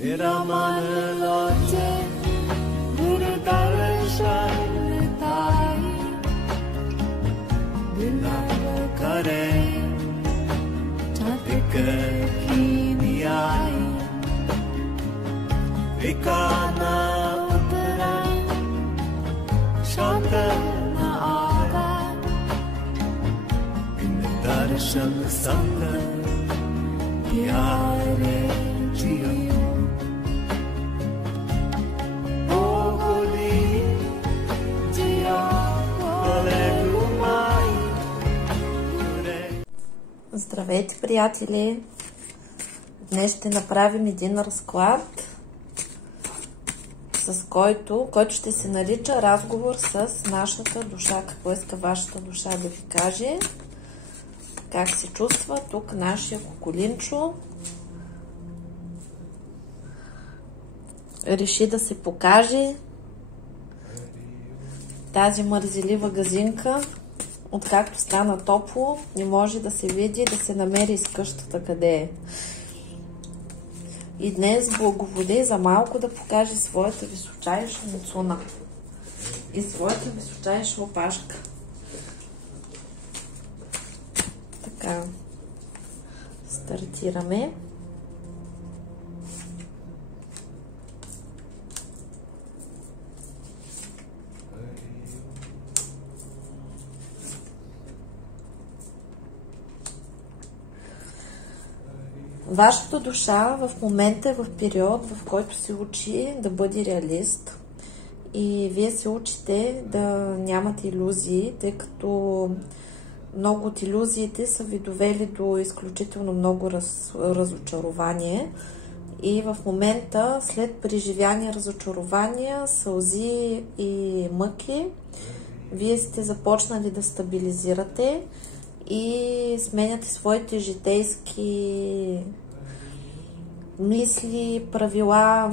Iramanaloche Gurudarshantai Dilagakare Chatikakiniai Vikana Uttara Shantana Aga Darshan Sangha Pyare Jiyo Ogoli Jiyo Олегумай. Здравейте, приятели! Днес ще направим един разклад, с който ще се нарича разговор с нашата душа. Какво иска вашата душа да ви каже? Как се чувства тук нашия кукулинчо? Реши да се покаже. Тази мързелива газинка, откакто стана топло, не може да се види, да се намери из къщата къде е. И днес благоволи за малко да покаже своята височайша муцуна и своята височайша опашка. Така, стартираме. Вашата душа в момента е в период, в който се учи да бъде реалист и вие се учите да нямате илюзии, тъй като много от илюзиите са ви довели до изключително много разочарование и в момента след преживяни разочарования, сълзи и мъки, вие сте започнали да стабилизирате и сменяте своите житейски мисли, правила.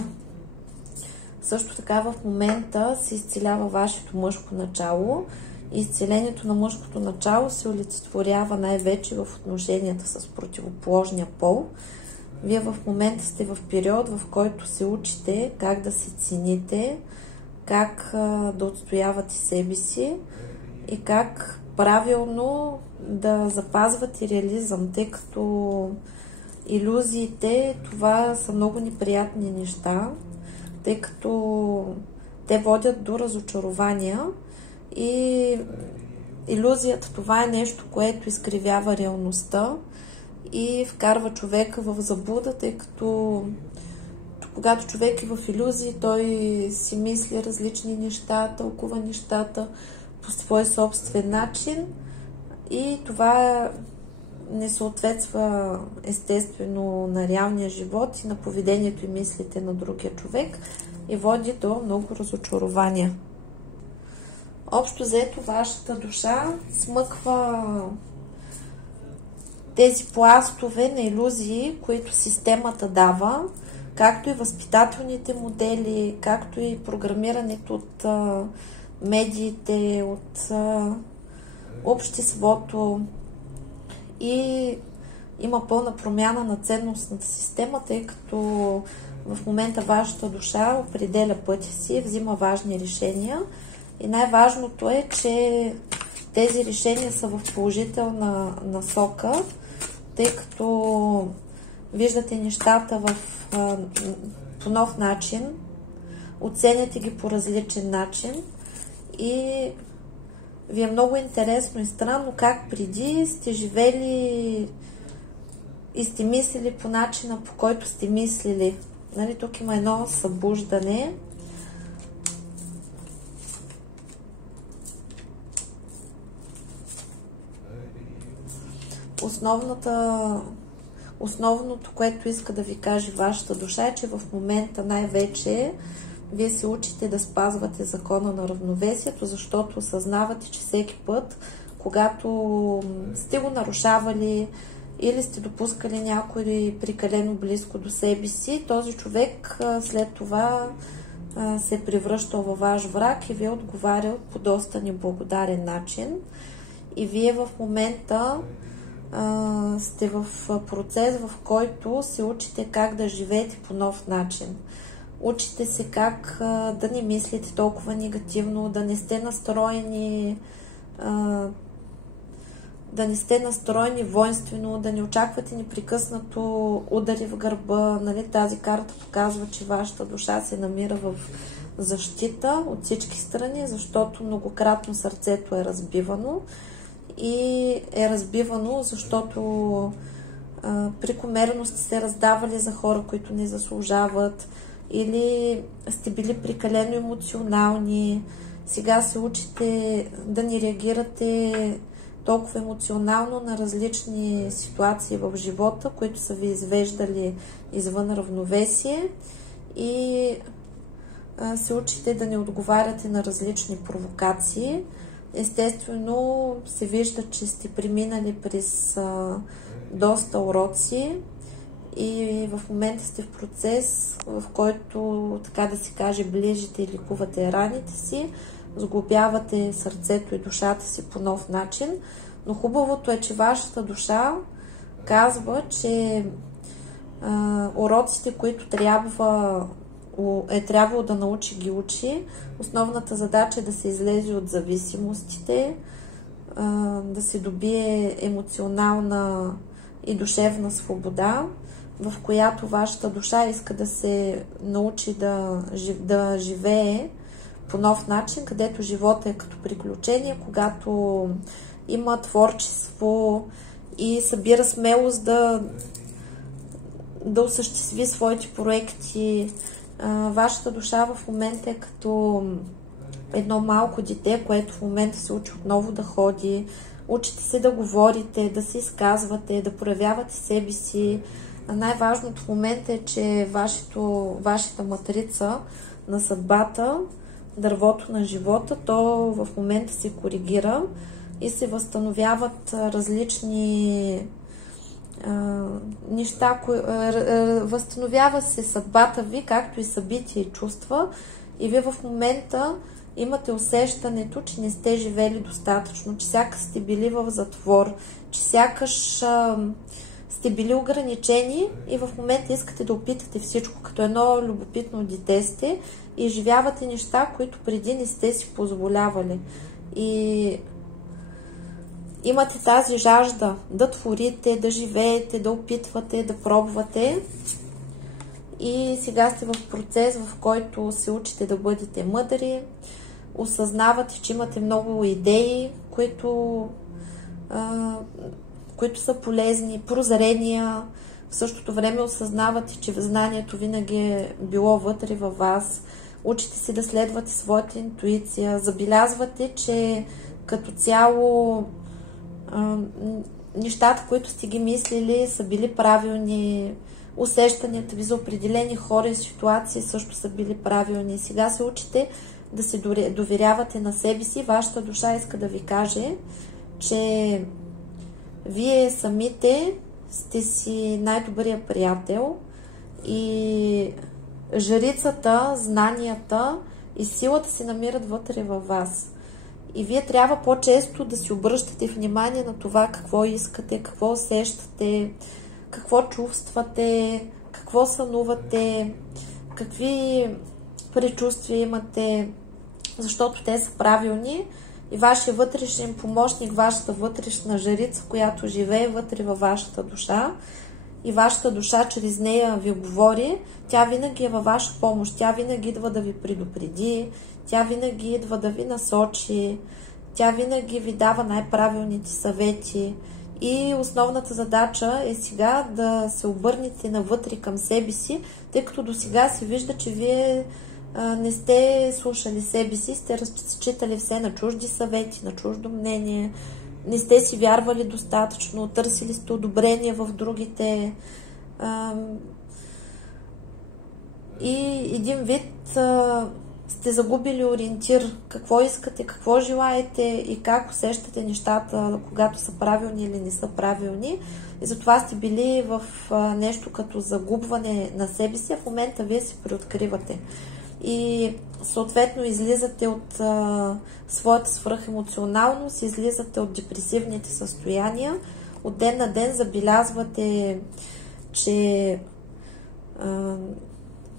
Също така в момента се изцелява вашето мъжко начало. Изцелението на мъжкото начало се олицетворява най-вече в отношенията с противоположния пол. Вие в момента сте в период, в който се учите как да се цените, как да отстоявате себе си и как правилно да запазвате реализъм, тъй като илюзиите, това са много неприятни неща, тъй като те водят до разочарования и илюзията, това е нещо, което изкривява реалността и вкарва човека в заблуда, тъй като когато човек е в илюзии, той си мисли различни неща, тълкува нещата по свой собствен начин и това не съответства естествено на реалния живот и на поведението и мислите на другия човек и води до много разочарования. Общо взето вашата душа смъква тези пластове на илюзии, които системата дава, както и възпитателните модели, както и програмирането от медиите, от обществото и има пълна промяна на ценностната система, тъй като в момента вашата душа определя пътя си, взима важни решения и най-важното е, че тези решения са в положителна насока, тъй като виждате нещата по нов начин, оценяте ги по различен начин и ви е много интересно и странно как преди сте живели и сте мислили по начина, по който сте мислили. Нали, тук има едно събуждане. Основното, което иска да ви каже вашата душа е, че в момента най-вече вие се учите да спазвате закона на равновесието, защото осъзнавате, че всеки път, когато сте го нарушавали или сте допускали някой прекалено близко до себе си, този човек след това се е превръщал във ваш враг и ви е отговарял по доста неблагодарен начин. И вие в момента сте в процес, в който се учите как да живеете по нов начин. Учите се как да не мислите толкова негативно, да не сте настроени воинствено, да не очаквате непрекъснато удари в гърба. Нали, тази карта показва, че вашата душа се намира в защита от всички страни, защото многократно сърцето е разбивано. И е разбивано, защото прекомерно сте се раздавали за хора, които не заслужават, или сте били прекалено емоционални. Сега се учите да не реагирате толкова емоционално на различни ситуации в живота, които са ви извеждали извън равновесие, и се учите да не отговаряте на различни провокации. Естествено, се вижда, че сте преминали през доста уроци и в момента сте в процес, в който, така да се каже, ближите и лекувате раните си, сглобявате сърцето и душата си по нов начин. Но хубавото е, че вашата душа казва, че уроците, които е трябвало да научи, ги учи. Основната задача е да се излезе от зависимостите, да се добие емоционална и душевна свобода, в която вашата душа иска да се научи да живее по нов начин, където живота е като приключение, когато има творчество и събира смелост да осъществи своите проекти. Вашата душа в момента е като едно малко дете, което в момента се учи отново да ходи. Учите се да говорите, да се изказвате, да проявявате себе си. Най-важното в момента е, че вашата матрица на съдбата, дървото на живота, то в момента се коригира и се възстановяват различни неща, възстановява се съдбата ви, както и събития и чувства, и вие в момента имате усещането, че не сте живели достатъчно, че сякаш сте били в затвор, че сякаш сте били ограничени и в момента искате да опитате всичко, като едно любопитно дете сте и изживявате неща, които преди не сте си позволявали. И имате тази жажда да творите, да живеете, да опитвате, да пробвате. И сега сте в процес, в който се учите да бъдете мъдри, осъзнавате, че имате много идеи, които са полезни, прозрения. В същото време осъзнавате, че знанието винаги е било вътре във вас. Учите се да следвате своята интуиция. Забелязвате, че като цяло нещата, които сте ги мислили, са били правилни. Усещанията ви за определени хора и ситуации също са били правилни. Сега се учите да се доверявате на себе си. Вашата душа иска да ви каже, че вие самите сте си най-добрият приятел и жрицата, знанията и силата се намират вътре във вас. И вие трябва по-често да си обръщате внимание на това какво искате, какво усещате, какво чувствате, какво сънувате, какви предчувствия имате, защото те са правилни и вашия вътрешен помощник, вашата вътрешна жрица, която живее вътре във вашата душа и вашата душа чрез нея ви говори, тя винаги е във ваша помощ, тя винаги идва да ви предупреди, тя винаги идва да ви насочи, тя винаги ви дава най-правилните съвети. И основната задача е сега да се обърнете навътре към себе си, тъй като до сега се вижда, че вие не сте слушали себе си, сте разчитали все на чужди съвети, на чуждо мнение, не сте си вярвали достатъчно, търсили сте одобрение в другите. И един вид сте загубили ориентир, какво искате, какво желаете и как усещате нещата, когато са правилни или не са правилни. И затова сте били в нещо като загубване на себе си, а в момента вие се преоткривате. И съответно излизате от своята свръхемоционалност, излизате от депресивните състояния, от ден на ден забелязвате, че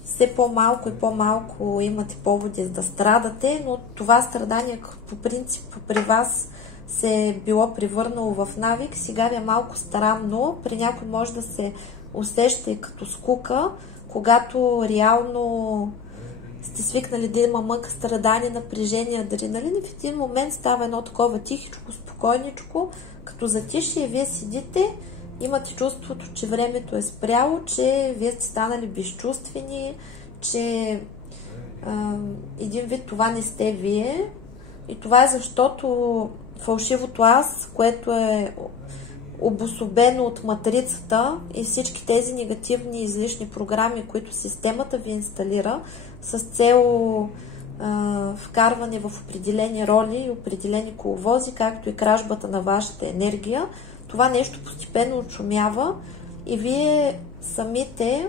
все по-малко и по-малко имате поводи да страдате, но това страдание по принцип при вас се е било превърнало в навик. Сега ви е малко странно, при някой може да се усеща и като скука, когато реално сте свикнали да има мъка, страдание, напрежение, адреналин и в един момент става едно такова тихичко, спокойничко, като затиши и вие седите, имате чувството, че времето е спряло, че вие сте станали безчувствени, че един вид това не сте вие. И това е защото фалшивото аз, което е обособено от матрицата и всички тези негативни излишни програми, които системата ви инсталира с цел вкарване в определени роли и определени коловози, както и кражбата на вашата енергия, това нещо постепенно отшумява и вие самите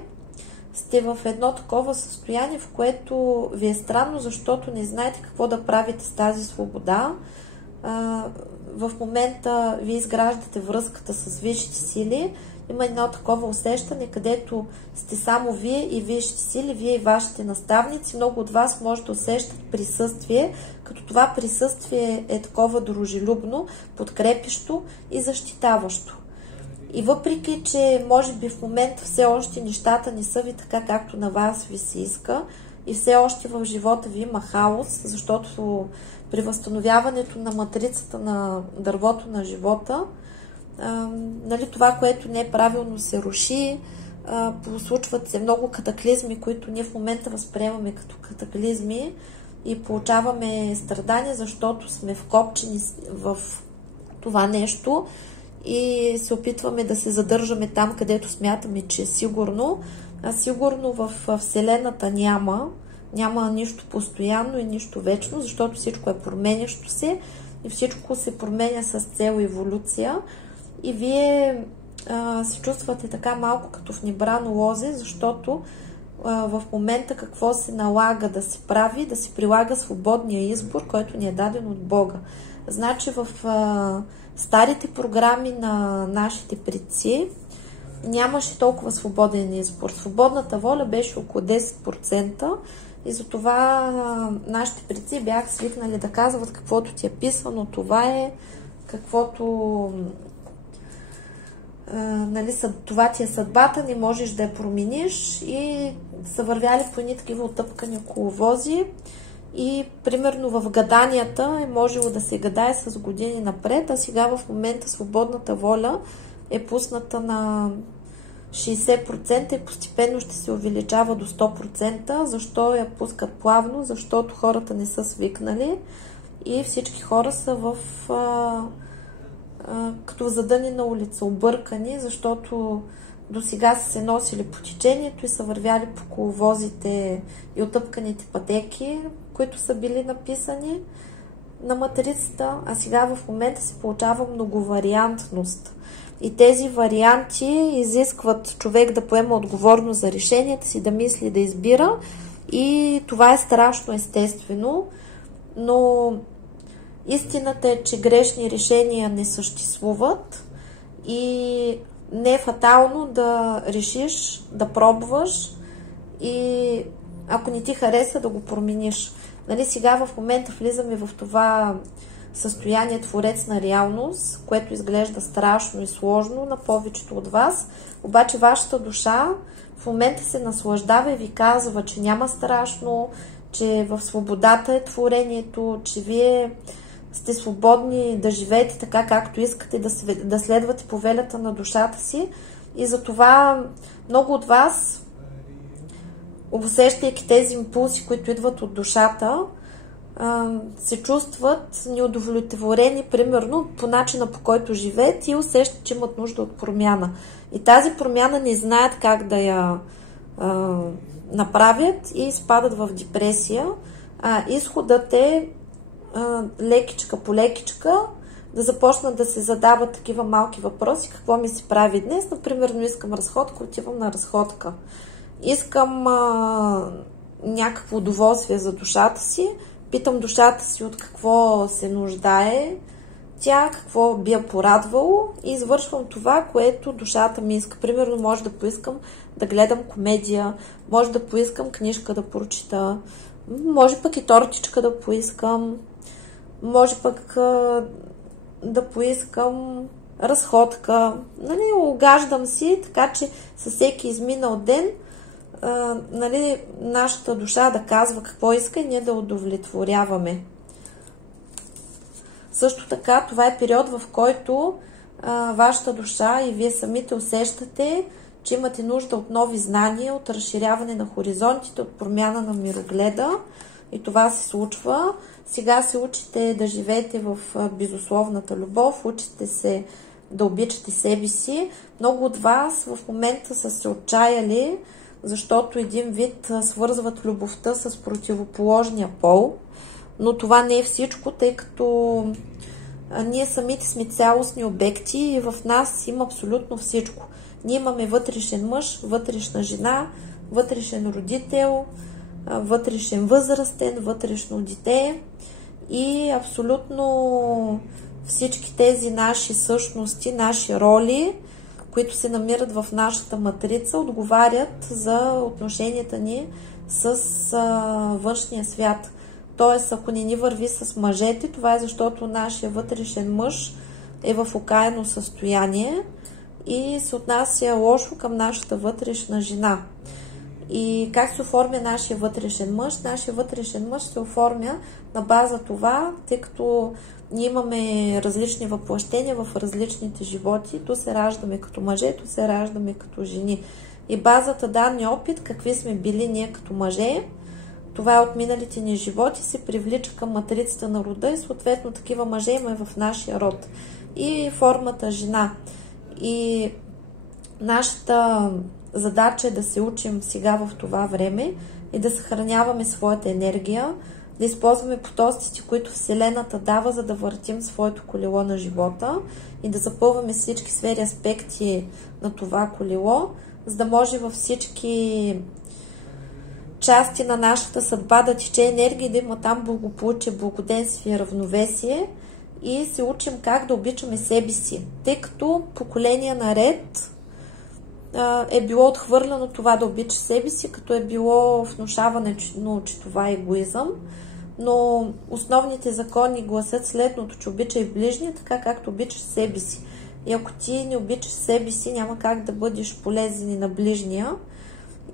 сте в едно такова състояние, в което ви е странно, защото не знаете какво да правите с тази свобода. В момента вие изграждате връзката с висшите сили. Има едно такова усещане, където сте само вие и висшите сили, вие и вашите наставници. Много от вас може да усещат присъствие, като това присъствие е такова дружелюбно, подкрепящо и защитаващо. И въпреки, че може би в момента все още нещата не са ви така, както на вас ви се иска и все още в живота ви има хаос, защото при възстановяването на матрицата на дървото на живота, това, което не е правилно, се руши, случват се много катаклизми, които ние в момента възприемаме като катаклизми и получаваме страдания, защото сме вкопчени в това нещо и се опитваме да се задържаме там, където смятаме, че е сигурно. А сигурно в Вселената няма нищо постоянно и нищо вечно, защото всичко е променящо се и всичко се променя с цел еволюция. И вие се чувствате така малко като в небрано лозе, защото в момента какво се налага да се прави, да се прилага свободния избор, който ни е даден от Бога. Значи в старите програми на нашите предци нямаше толкова свободен избор. Свободната воля беше около 10% и затова нашите предци бяха свикнали да казват каквото ти е писано, това е, каквото това ти е съдбата, не можеш да я промениш и са вървяли по едни такива отъпкани коловози и примерно в гаданията е можело да се гадае с години напред, а сега в момента свободната воля е пусната на 60% и постепенно ще се увеличава до 100%. Защо я пускат плавно? Защото хората не са свикнали и всички хора са като задъни на улица, объркани, защото до сега са се носили по течението и са вървяли по коловозите и отъпканите пътеки, които са били написани на матрицата, а сега в момента се получава многовариантност. И тези варианти изискват човек да поема отговорност за решенията си, да мисли, да избира и това е страшно естествено, но истината е, че грешни решения не съществуват и не е фатално да решиш, да пробваш и ако не ти хареса, да го промениш. Сега в момента влизаме в това състояние творец на реалност, което изглежда страшно и сложно на повечето от вас, обаче вашата душа в момента се наслаждава и ви казва, че няма страшно, че в свободата е творението, че вие сте свободни да живеете така, както искате, да следвате повелята на душата си. И затова много от вас, усещайки тези импулси, които идват от душата, се чувстват неудовлетворени, примерно, по начина, по който живеят и усещат, че имат нужда от промяна. И тази промяна не знаят как да я направят и спадат в депресия. Изходът е лекичка по лекичка да започнат да се задават такива малки въпроси. Какво ми се прави днес? Например, искам разходка, отивам на разходка. Искам някакво удоволствие за душата си. Питам душата си от какво се нуждае, тя какво би я порадвало и извършвам това, което душата ми иска. Примерно може да поискам да гледам комедия, може да поискам книжка да прочита, може пък и тортичка да поискам, може пък да поискам разходка. Нали, угаждам си, така че със всеки изминал ден нали, нашата душа да казва какво иска и ние да удовлетворяваме. Също така, това е период, в който вашата душа и вие самите усещате, че имате нужда от нови знания, от разширяване на хоризонтите, от промяна на мирогледа. И това се случва. Сега се учите да живеете в безусловната любов, учите се да обичате себе си. Много от вас в момента са се отчаяли, защото един вид свързват любовта с противоположния пол. Но това не е всичко, тъй като ние самите сме цялостни обекти и в нас има абсолютно всичко. Ние имаме вътрешен мъж, вътрешна жена, вътрешен родител, вътрешен възрастен, вътрешно дете и абсолютно всички тези наши същности, наши роли, които се намират в нашата матрица, отговарят за отношенията ни с външния свят. Тоест, ако не ни върви с мъжете, това е защото нашия вътрешен мъж е в окаяно състояние и се отнася лошо към нашата вътрешна жена. И как се оформя нашия вътрешен мъж? Нашия вътрешен мъж се оформя на база това, тъй като ние имаме различни въплъщения в различните животи. То се раждаме като мъже, то се раждаме като жени. И базата данни опит, какви сме били ние като мъже, това е от миналите ни животи, се привлича към матрицата на рода и съответно такива мъже има и в нашия род. И формата жена. И нашата задача е да се учим сега в това време и да съхраняваме своята енергия, да използваме потоците, които Вселената дава, за да въртим своето колело на живота и да запълваме всички сфери аспекти на това колело, за да може във всички части на нашата съдба да тече енергия и да има там благополучие, благоденствие, равновесие и се учим как да обичаме себе си, тъй като поколения наред е било отхвърляно това да обича себе си, като е било внушаване, че това е егоизъм, но основните закони гласят следното, че обичай ближния така както обичаш себе си. И ако ти не обичаш себе си, няма как да бъдеш полезен и на ближния.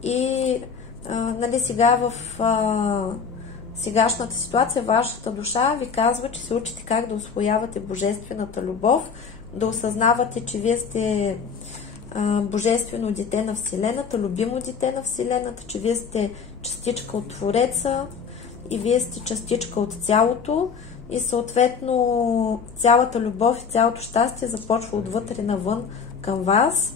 И нали, сега в сегашната ситуация вашата душа ви казва, че се учите как да усвоявате божествената любов, да осъзнавате, че вие сте божествено дете на Вселената, любимо дете на Вселената, че вие сте частичка от Твореца и вие сте частичка от цялото и съответно цялата любов и цялото щастие започва отвътре навън към вас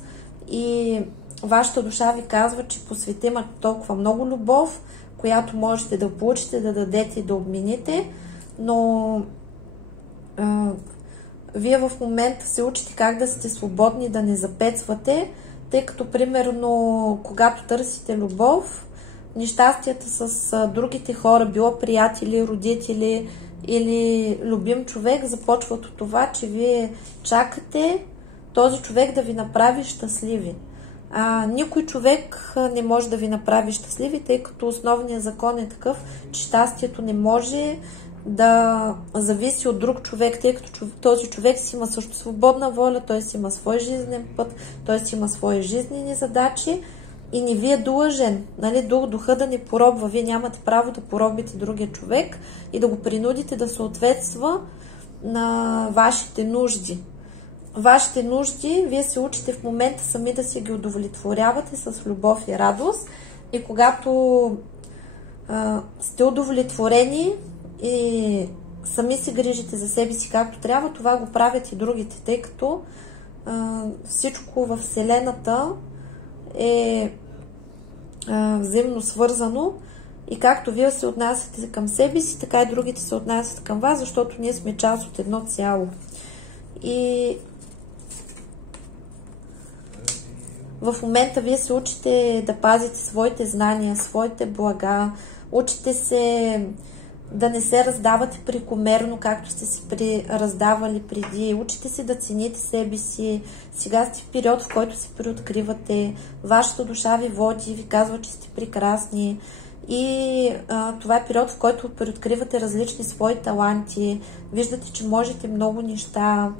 и вашата душа ви казва, че по света има толкова много любов, която можете да получите, да дадете и да обмените, но вие в момента се учите как да сте свободни, да не запецвате, тъй като примерно когато търсите любов, нещастията с другите хора, било приятели, родители или любим човек, започват от това, че вие чакате този човек да ви направи щастливи. Никой човек не може да ви направи щастливи, тъй като основният закон е такъв, че щастието не може да зависи от друг човек, тъй като този човек си има също свободна воля, той си има свой жизнен път, той си има свои жизнени задачи и не ви е длъжен, нали, духа да не поробва. Вие нямате право да поробите другия човек и да го принудите да съответства на вашите нужди. Вашите нужди, вие се учите в момента сами да си ги удовлетворявате с любов и радост и когато сте удовлетворени и сами си грижите за себе си както трябва, това го правят и другите, тъй като всичко във Вселената е взаимно свързано и както вие се отнасяте към себе си, така и другите се отнасят към вас, защото ние сме част от едно цяло. И в момента вие се учите да пазите своите знания, своите блага, учите се да не се раздавате прекомерно, както сте се раздавали преди. Учите се да цените себе си. Сега сте в период, в който се преоткривате. Вашата душа ви води и ви казва, че сте прекрасни. И това е период, в който преоткривате различни свои таланти. Виждате, че можете много неща.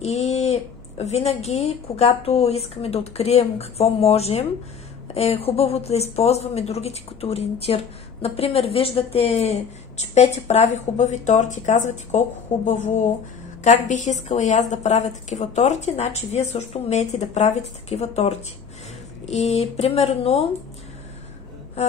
И винаги, когато искаме да открием какво можем, е хубаво да използваме другите като ориентир. Например, виждате, че Петя прави хубави торти, казвате колко хубаво, как бих искала и аз да правя такива торти, значи вие също умеете да правите такива торти. И примерно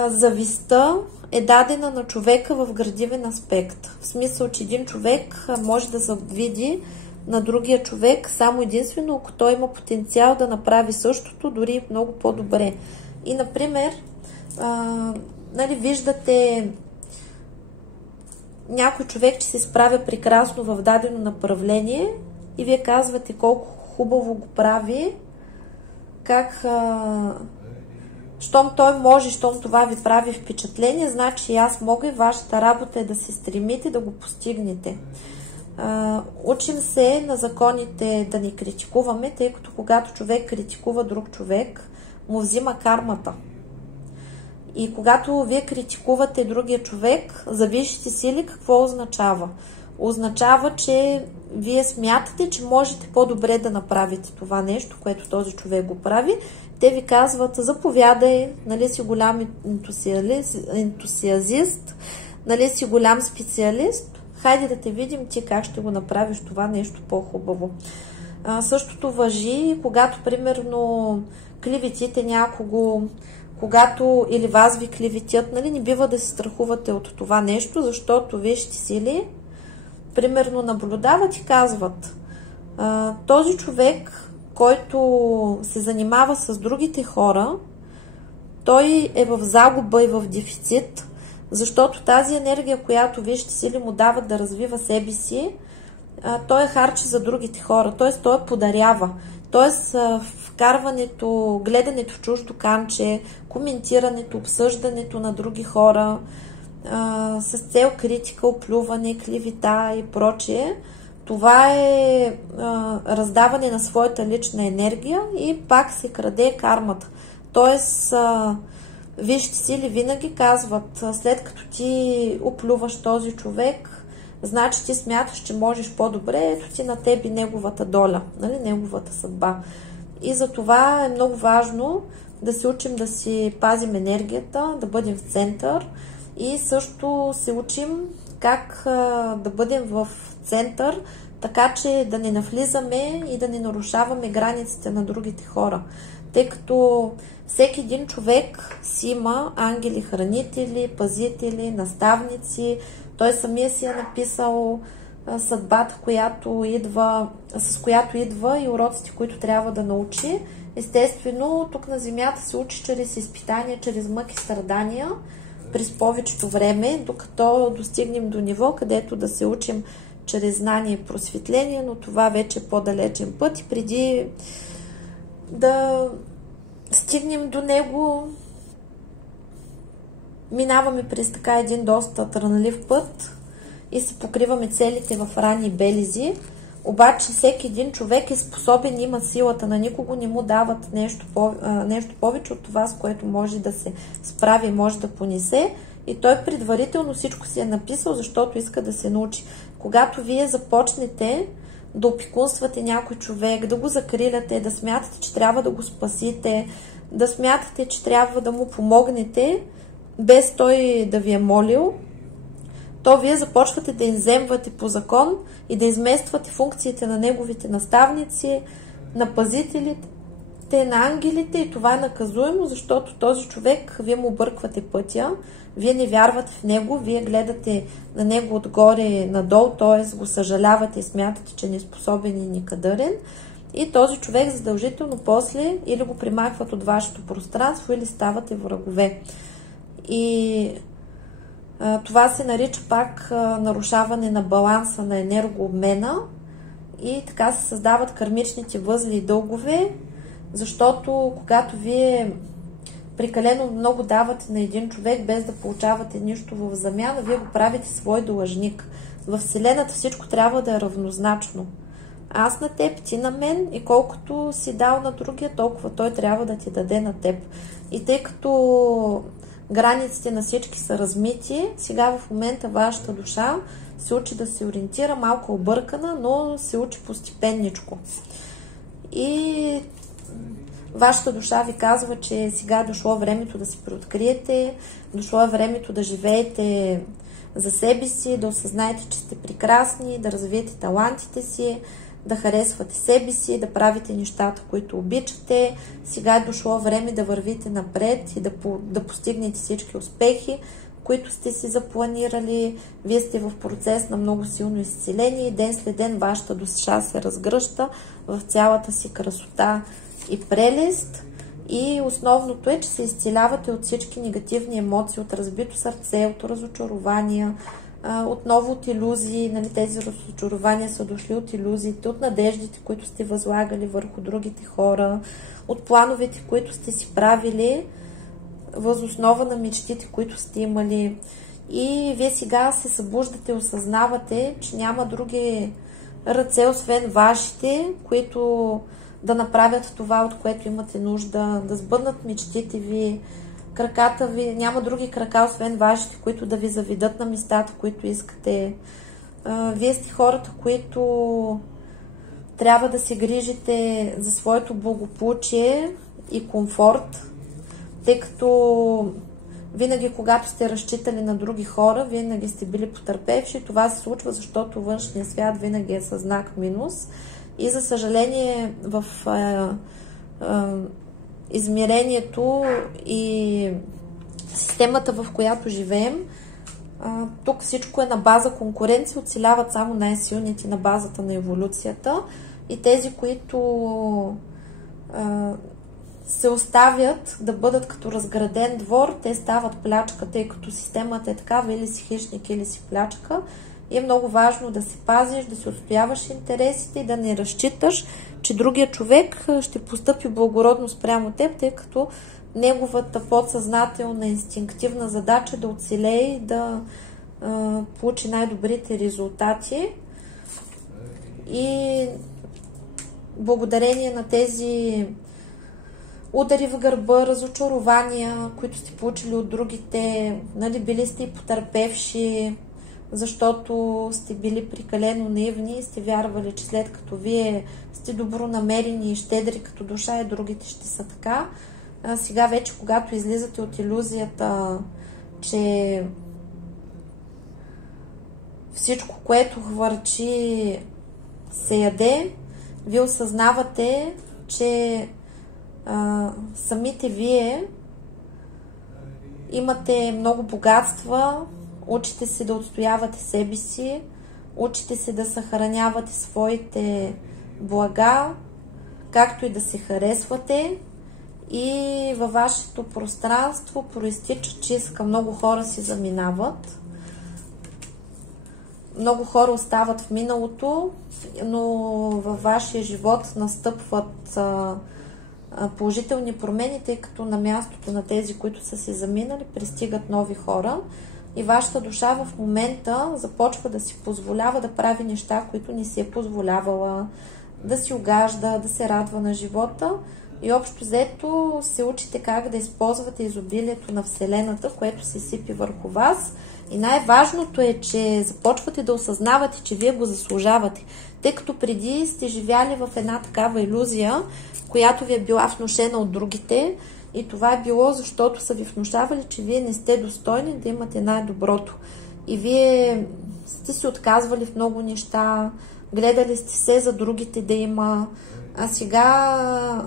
завистта е дадена на човека в градивен аспект. В смисъл, че един човек може да завиди на другия човек само единствено, ако той има потенциал да направи същото, дори много по-добре. И, например, виждате някой човек, че се справя прекрасно в дадено направление и вие казвате колко хубаво го прави, как щом той може, щом това ви прави впечатление, значи и аз мога, и вашата работа е да се стремите да го постигнете. Учим се на законите да не критикуваме, тъй като когато човек критикува друг човек, му взима кармата. И когато вие критикувате другия човек за висшите сили, какво означава? Означава, че вие смятате, че можете по-добре да направите това нещо, което този човек го прави. Те ви казват, заповядай, нали си голям ентусиазист, нали си голям специалист, хайде да те видим ти как ще го направиш това нещо по-хубаво. Същото важи, когато примерно клеветите някого, когато или вас ви клеветят, нали, не бива да се страхувате от това нещо, защото вижте сили, примерно наблюдават и казват, този човек, който се занимава с другите хора, той е в загуба и в дефицит, защото тази енергия, която вижте сили му дават да развива себе си, той е харчи за другите хора, т.е. той подарява. Т.е. вкарването, гледането в чуждо канче, коментирането, обсъждането на други хора с цел критика, оплюване, клевета и прочее, това е раздаване на своята лична енергия и пак се краде кармата. Т.е. вижте сили винаги казват, след като ти оплюваш този човек, значи ти смяташ, че можеш по-добре, ето ти на тебе неговата доля, нали, неговата съдба. И за това е много важно да се учим да си пазим енергията, да бъдем в център и също се учим как да бъдем в център, така че да не навлизаме и да не нарушаваме границите на другите хора. Тъй като всеки един човек си има ангели-хранители, пазители, наставници. Той самия си е написал съдбата, с която идва и уроците, които трябва да научи. Естествено, тук на Земята се учи чрез изпитания, чрез мъки и страдания през повечето време, докато достигнем до ниво, където да се учим чрез знание и просветление, но това вече е по-далечен път и преди да стигнем до него, минаваме през така един доста трънлив път и се покриваме целите в рани и белези. Обаче всеки един човек е способен, има силата, на никого не му дават нещо повече от това, с което може да се справи, може да понесе. И той предварително всичко си е написал, защото иска да се научи. Когато вие започнете да опекунствате някой човек, да го закриляте, да смятате, че трябва да го спасите, да смятате, че трябва да му помогнете, без той да ви е молил, то вие започвате да изземвате по закон и да измествате функциите на неговите наставници, на пазителите, на ангелите, и това е наказуемо, защото този човек, вие му обърквате пътя, вие не вярвате в него, вие гледате на него отгоре надолу, т.е. го съжалявате и смятате, че не е способен и никадърен, и този човек задължително после или го примахват от вашето пространство, или ставате врагове. И това се нарича пак нарушаване на баланса на енергообмена и така се създават кармичните възли и дългове, защото когато вие прекалено много давате на един човек, без да получавате нищо в замяна, вие го правите свой длъжник. В Вселената всичко трябва да е равнозначно. Аз на теб, ти на мен, и колкото си дал на другия, толкова той трябва да ти даде на теб. И тъй като границите на всички са размити, сега в момента вашата душа се учи да се ориентира, малко объркана, но се учи постепенничко. И вашата душа ви казва, че сега е дошло времето да се преоткриете, дошло е времето да живеете за себе си, да осъзнаете, че сте прекрасни, да развиете талантите си, да харесвате себе си, да правите нещата, които обичате. Сега е дошло време да вървите напред и да постигнете всички успехи, които сте си запланирали. Вие сте в процес на много силно изцеление. Ден след ден вашата душа се разгръща в цялата си красота и прелест. И основното е, че се изцелявате от всички негативни емоции, от разбито сърце, от разочарования, отново от илюзии. Нали, тези разочарования са дошли от илюзиите, от надеждите, които сте възлагали върху другите хора, от плановете, които сте си правили въз основа на мечтите, които сте имали. И вие сега се събуждате, осъзнавате, че няма други ръце, освен вашите, които да направят това, от което имате нужда, да сбъднат мечтите ви, краката ви, няма други крака, освен вашите, които да ви заведат на местата, които искате. Вие сте хората, които трябва да се грижите за своето благополучие и комфорт, тъй като винаги, когато сте разчитали на други хора, винаги сте били потърпевши. Това се случва, защото външният свят винаги е със знак минус. И за съжаление в измерението и системата, в която живеем, тук всичко е на база конкуренция, оцеляват само най-силните на базата на еволюцията, и тези, които се оставят да бъдат като разграден двор, те стават плячка, тъй като системата е такава, или си хищник, или си плячка. И е много важно да се пазиш, да си отстояваш интересите и да не разчиташ, че другия човек ще постъпи благородно спрямо теб, тъй като неговата подсъзнателна инстинктивна задача е да оцелее и да получи най-добрите резултати. И благодарение на тези удари в гърба, разочарования, които сте получили от другите, нали, били сте и потърпевши, защото сте били прекалено наивни и сте вярвали, че след като вие сте добронамерени и щедри като душа, и другите ще са така. Сега вече, когато излизате от илюзията, че всичко, което хвърчи, се яде, вие осъзнавате, че самите вие имате много богатства, учите се да отстоявате себе си, учите се да съхранявате своите блага, както и да се харесвате, и във вашето пространство проистича чистка. Много хора си заминават, много хора остават в миналото, но във вашия живот настъпват положителни промени, тъй като на мястото на тези, които са си заминали, пристигат нови хора. И вашата душа в момента започва да си позволява да прави неща, които не си е позволявала, да си угажда, да се радва на живота. И общо взето се учите как да използвате изобилието на Вселената, което се сипи върху вас. И най-важното е, че започвате да осъзнавате, че вие го заслужавате. Тъй като преди сте живяли в една такава илюзия, която ви е била внушена от другите. И това е било, защото са ви внушавали, че вие не сте достойни да имате най-доброто. И вие сте си отказвали в много неща, гледали сте се за другите да има. А сега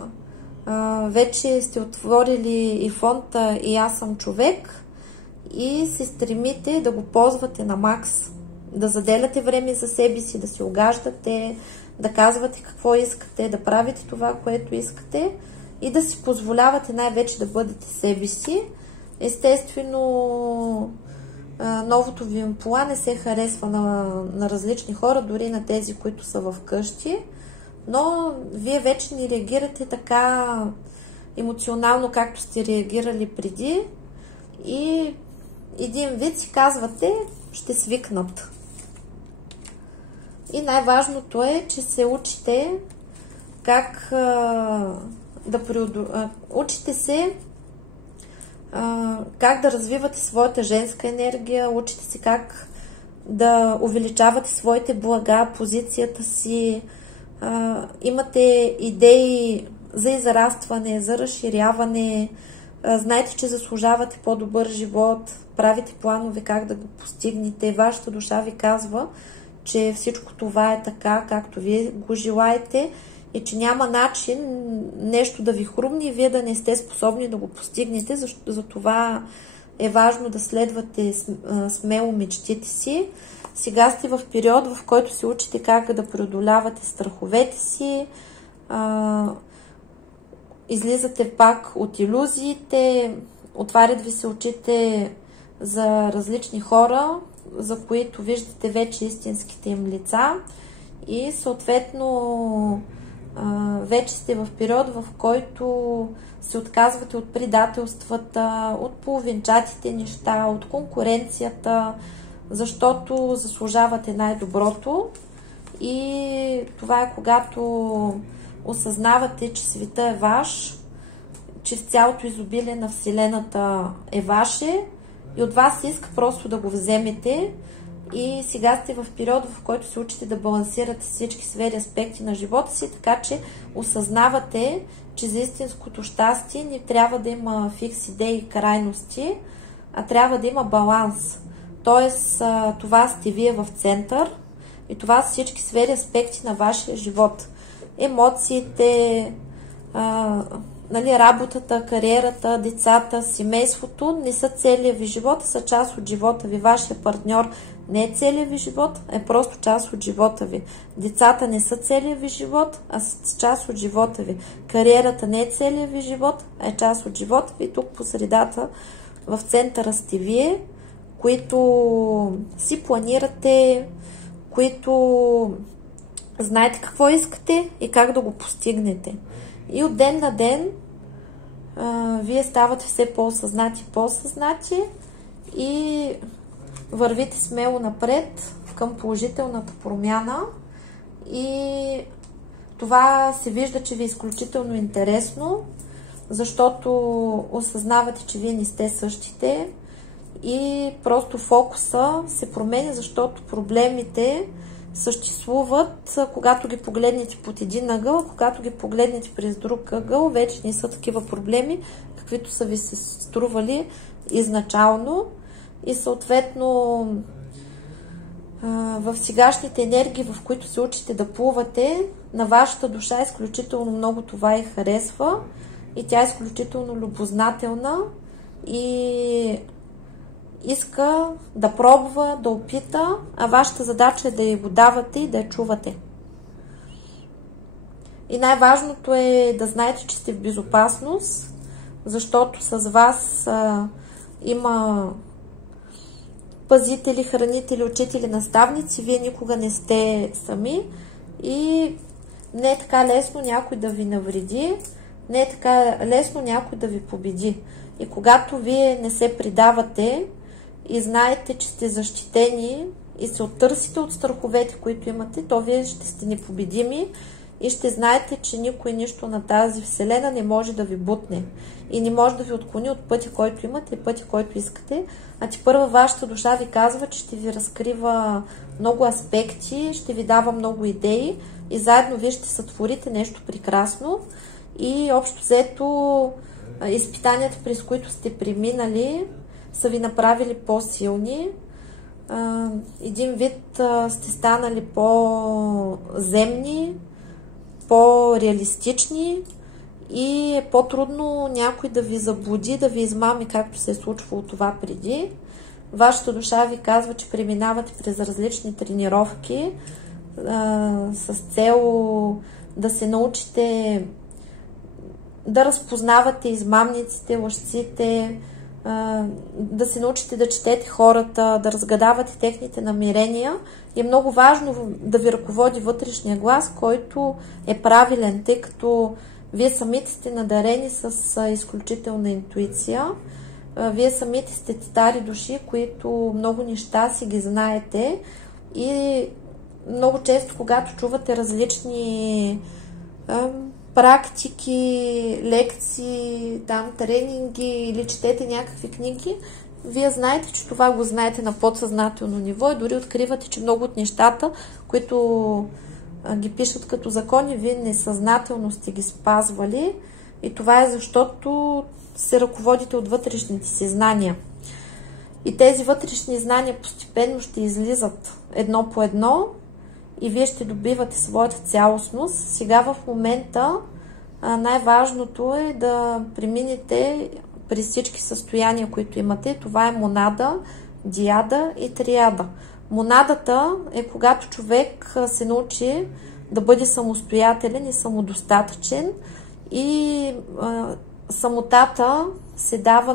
вече сте отворили и фонда "И аз съм човек" и се стремите да го ползвате на макс. Да заделяте време за себе си, да се угаждате, да казвате какво искате, да правите това, което искате, и да си позволявате най-вече да бъдете себе си. Естествено, новото ви амплоа не се харесва на различни хора, дори на тези, които са в къщи, но вие вече не реагирате така емоционално, както сте реагирали преди, и един вид си казвате, ще свикнат. И най-важното е, че се учите как учите се как да развивате своята женска енергия, учите се как да увеличавате своите блага, позицията си, имате идеи за израстване, за разширяване, знаете, че заслужавате по-добър живот, правите планове как да го постигнете, вашата душа ви казва, че всичко това е така, както вие го желаете и че няма начин нещо да ви хрумне и вие да не сте способни да го постигнете. За това е важно да следвате смело мечтите си. Сега сте в период, в който се учите как да преодолявате страховете си, излизате пак от илюзиите, отварят ви се очите за различни хора, за които виждате вече истинските им лица и съответно вече сте в период, в който се отказвате от предателствата, от половинчатите неща, от конкуренцията, защото заслужавате най-доброто и това е когато осъзнавате, че света е ваш, че в цялото изобилие на Вселената е ваше и от вас се иска просто да го вземете и сега сте в период, в който се учите да балансирате всички сфери, аспекти на живота си, така че осъзнавате, че за истинското щастие не трябва да има фикс идеи и крайности, а трябва да има баланс. Тоест, това сте вие в център и това са всички сфери, аспекти на вашия живот. Емоциите, работата, кариерата, децата, семейството не са целия ви живот, са част от живота ви. Вашия партньор не е целия ви живот, е просто част от живота ви. Децата не са целия ви живот, а са част от живота ви. Кариерата не е целия ви живот, а е част от живота ви. Тук по средата, в центъра сте вие, които си планирате, които знаете какво искате и как да го постигнете. И от ден на ден вие ставате все по-осъзнати и вървите смело напред към положителната промяна и това се вижда, че ви е изключително интересно, защото осъзнавате, че вие не сте същите и просто фокуса се променя, защото проблемите съществуват, когато ги погледнете под един ъгъл, когато ги погледнете през друг ъгъл, вече не са такива проблеми, каквито са ви се стрували изначално и съответно в сегашните енергии, в които се учите да плувате, на вашата душа изключително много това ѝ харесва и тя е изключително любознателна и иска да пробва, да опита, а вашата задача е да я го давате и да я чувате. И най-важното е да знаете, че сте в безопасност, защото с вас има пазители, хранители, учители, наставници, вие никога не сте сами и не е така лесно някой да ви навреди, не е така лесно някой да ви победи. И когато вие не се предавате и знаете, че сте защитени и се оттърсите от страховете, които имате, то вие ще сте непобедими и ще знаете, че никой нищо на тази вселена не може да ви бутне и не може да ви отклони от пътя, който имате и пътя, който искате. А тепърва вашата душа ви казва, че ще ви разкрива много аспекти, ще ви дава много идеи и заедно вие ще сътворите нещо прекрасно и общо взето изпитанията, през които сте преминали, са ви направили по-силни. Един вид сте станали по-земни, по-реалистични и е по-трудно някой да ви заблуди, да ви измами, както се е случвало това преди. Вашата душа ви казва, че преминавате през различни тренировки с цел да се научите да разпознавате измамниците, лъжците, да се научите да четете хората, да разгадавате техните намерения. И е много важно да ви ръководи вътрешния глас, който е правилен, тъй като Вие самите сте надарени с изключителна интуиция. Вие самите сте стари души, които много неща си ги знаете и много често, когато чувате различни практики, лекции, тренинги или четете някакви книги, вие знаете, че това го знаете на подсъзнателно ниво и дори откривате, че много от нещата, които ги пишат като закони, вие несъзнателно сте ги спазвали и това е защото се ръководите от вътрешните си знания. И тези вътрешни знания постепенно ще излизат едно по едно и вие ще добивате своята цялостност. Сега в момента най-важното е да преминете през всички състояния, които имате. Това е монада, диада и триада. Монадата е когато човек се научи да бъде самостоятелен и самодостатъчен и самотата се дава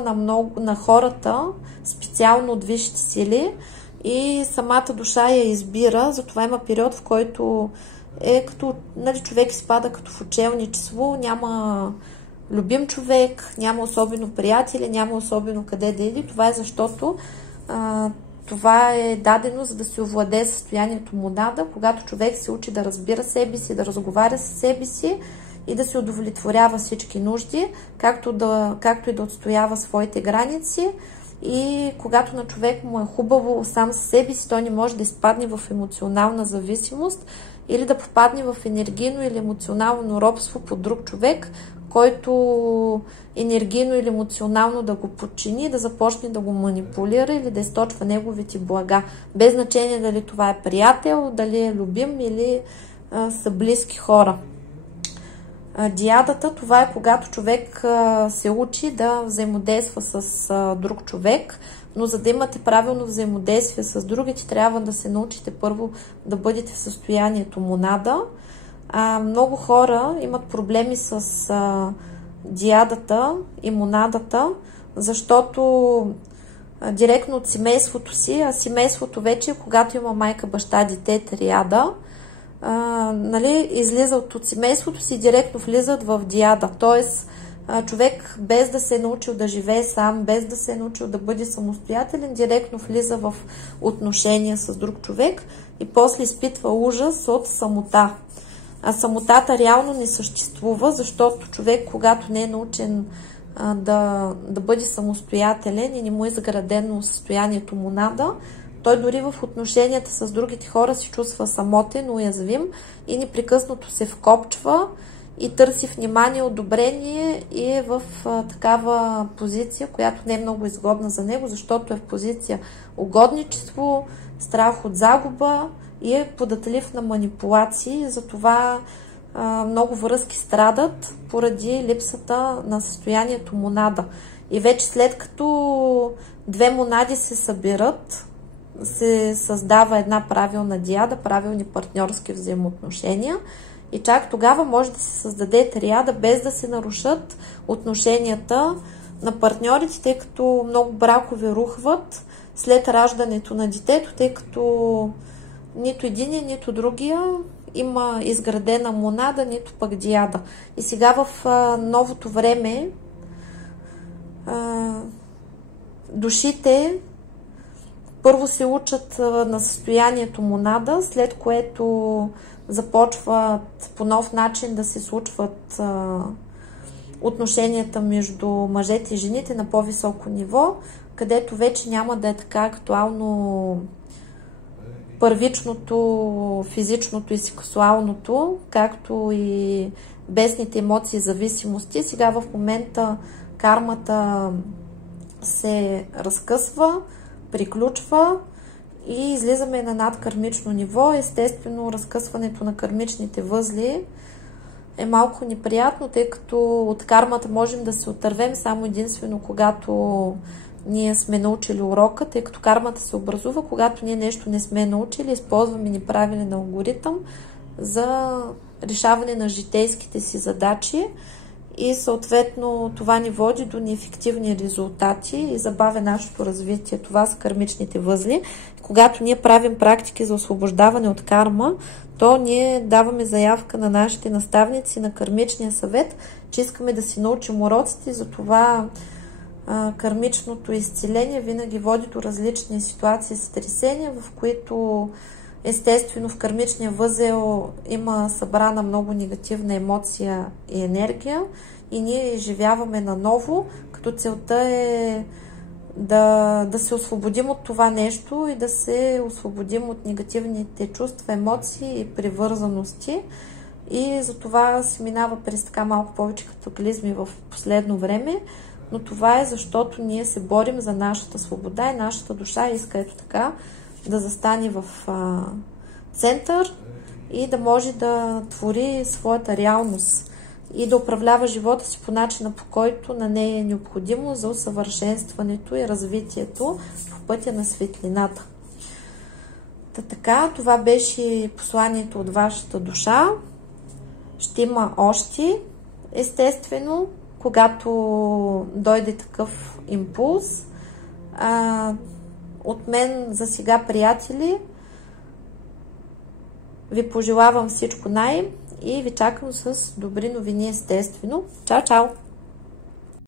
на хората, специално от висшите сили и самата душа я избира. Затова има период, в който е като човек изпада като в учелничество, няма любим човек, няма особено приятели, няма особено къде да иде. Това е защото това е дадено, за да се овладее състоянието монада, когато човек се учи да разбира себе си, да разговаря с себе си и да се удовлетворява всички нужди, както и да отстоява своите граници. И когато на човек му е хубаво сам със себе си, той не може да изпадне в емоционална зависимост или да попадне в енергийно или емоционално робство под друг човек, който енергийно или емоционално да го подчини, да започне да го манипулира или да източва неговите блага. Без значение дали това е приятел, дали е любим или са близки хора. Диадата, това е когато човек се учи да взаимодейства с друг човек, но за да имате правилно взаимодействие с другите, трябва да се научите първо да бъдете в състоянието монада. Много хора имат проблеми с диадата и монадата, защото директно от семейството си, а семейството вече, когато има майка, баща, дете, триада, излизат от семейството си и директно влизат в диада. Тоест, човек без да се е научил да живее сам, без да се е научил да бъде самостоятелен, директно влиза в отношения с друг човек и после изпитва ужас от самота. А самотата реално не съществува, защото човек, когато не е научен да бъде самостоятелен и не му е заградено състоянието монада, той дори в отношенията с другите хора се чувства самотен, уязвим и непрекъснато се вкопчва и търси внимание, одобрение и е в такава позиция, която не е много изгодна за него, защото е в позиция угодничество, страх от загуба и е податлив на манипулации. Затова много връзки страдат поради липсата на състоянието монада. И вече след като две монади се събират, се създава една правилна диада, правилни партньорски взаимоотношения и чак тогава може да се създаде триада, без да се нарушат отношенията на партньорите, тъй като много бракове рухват след раждането на детето, тъй като нито единия, нито другия има изградена монада, нито пък диада. И сега в новото време душите първо се учат на състоянието монада, след което започват по нов начин да се случват отношенията между мъжете и жените на по-високо ниво, където вече няма да е така актуално първичното, физичното и сексуалното, както и бесните емоции и зависимости. Сега в момента кармата се разкъсва, приключва и излизаме на надкармично ниво. Естествено, разкъсването на кармичните възли е малко неприятно, тъй като от кармата можем да се отървем само единствено когато ние сме научили урока, тъй като кармата се образува, когато ние нещо не сме научили, използваме неправилен алгоритъм за решаване на житейските си задачи и съответно това ни води до неефективни резултати и забавя нашето развитие. Това са кармичните възли. Когато ние правим практики за освобождаване от карма, то ние даваме заявка на нашите наставници на кармичния съвет, че искаме да си научим уроците, затова кармичното изцеление винаги води до различни ситуации, сътресения, в които естествено в кармичния възел има събрана много негативна емоция и енергия и ние изживяваме наново, като целта е да се освободим от това нещо и да се освободим от негативните чувства, емоции и привързаности. И затова се минава през така малко повече катаклизми в последно време, но това е защото ние се борим за нашата свобода и нашата душа иска ето така да застане в център и да може да твори своята реалност и да управлява живота си по начина, по който на нея е необходимо за усъвършенстването и развитието в пътя на светлината. Така, това беше посланието от вашата душа. Ще има още, естествено, когато дойде такъв импулс. От мен за сега, приятели, ви пожелавам всичко и ви чакам с добри новини, естествено. Чао, чао!